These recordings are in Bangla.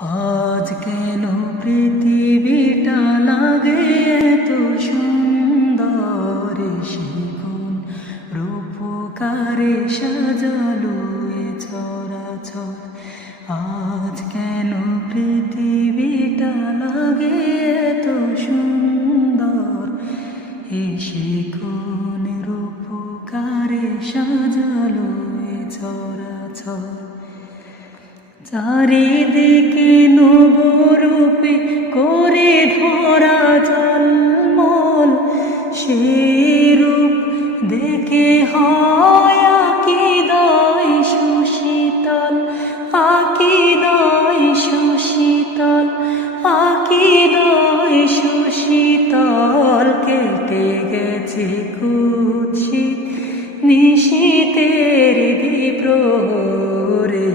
আজ কেন পৃথিবীটা লাগে এত সুন্দর, শিখুন রূপকারে সাজালো এ চরাচর। আজ কেন পৃথিবীটা লাগে এত সুন্দর, এ শিখুন রূপকারে সাজালো এ চরাচর। চারিদিকে নবরূপে করে ধরা ঝলমল, সেই রূপ দেখে হয় আকিদায় সুশীতল, আকিদায় সুশীতল, আকিদায় সুশীতল। কেটে গেছে কুৎসিত নিশীথের দ্বিপ্রহরে,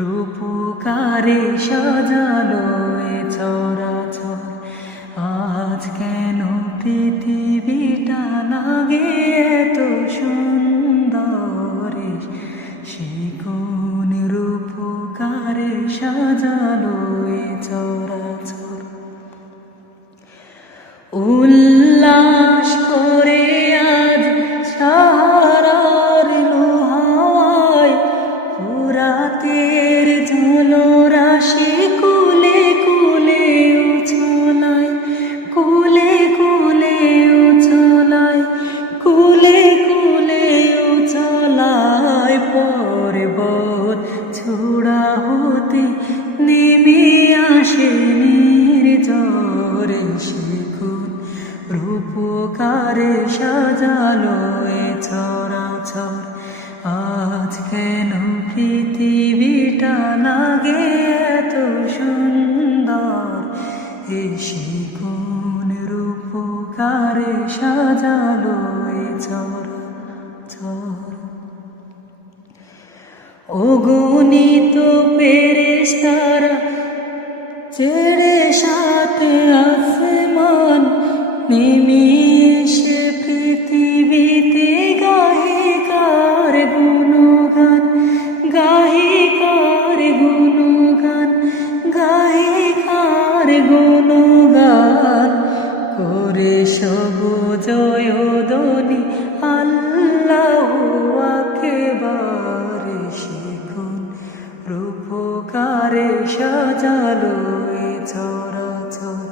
রূপকারে সাজালো এ চরাচর। আজ কেন পৃথিবীটা লাগে এত সুন্দর, শিখুন রূপকারে সাজালো এ চরাচর। উল্লাস করে আজ সাহারার লোহায়, ফুরাতের জলরাশি কুলে কুলে উছলায়, কুলে কুলে উছলায়, কুলে কুলে উছলায়। পর্বত চূড়া হতে নেমে আসে নির্ঝরে, শিখুন রূপকারে সাজালো এ চরাচর। আজ কেন পৃথিবীটা লাগে এত সুন্দর, এ শিখুন রূপকারে সাজালো এ চরাচর। অগণিত ফেরেশতারা ছেড়ে সাথে আসমান, নেমে এসে পৃথিবীতে গাহে কার গুণগান, গাহে কার গুণগান, গাহে কার গুণগান। করে সবুজয় ধ্বনি আল্লাহু আকবার, শিখুন রূপকারে সাজালো এ চরাচর।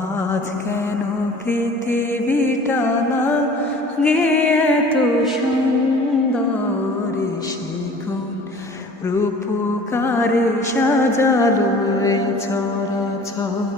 আজ কেন পৃথিবীটা লাগে এত সুন্দর, শিখুন রূপকারে সাজালো এ চরাচর।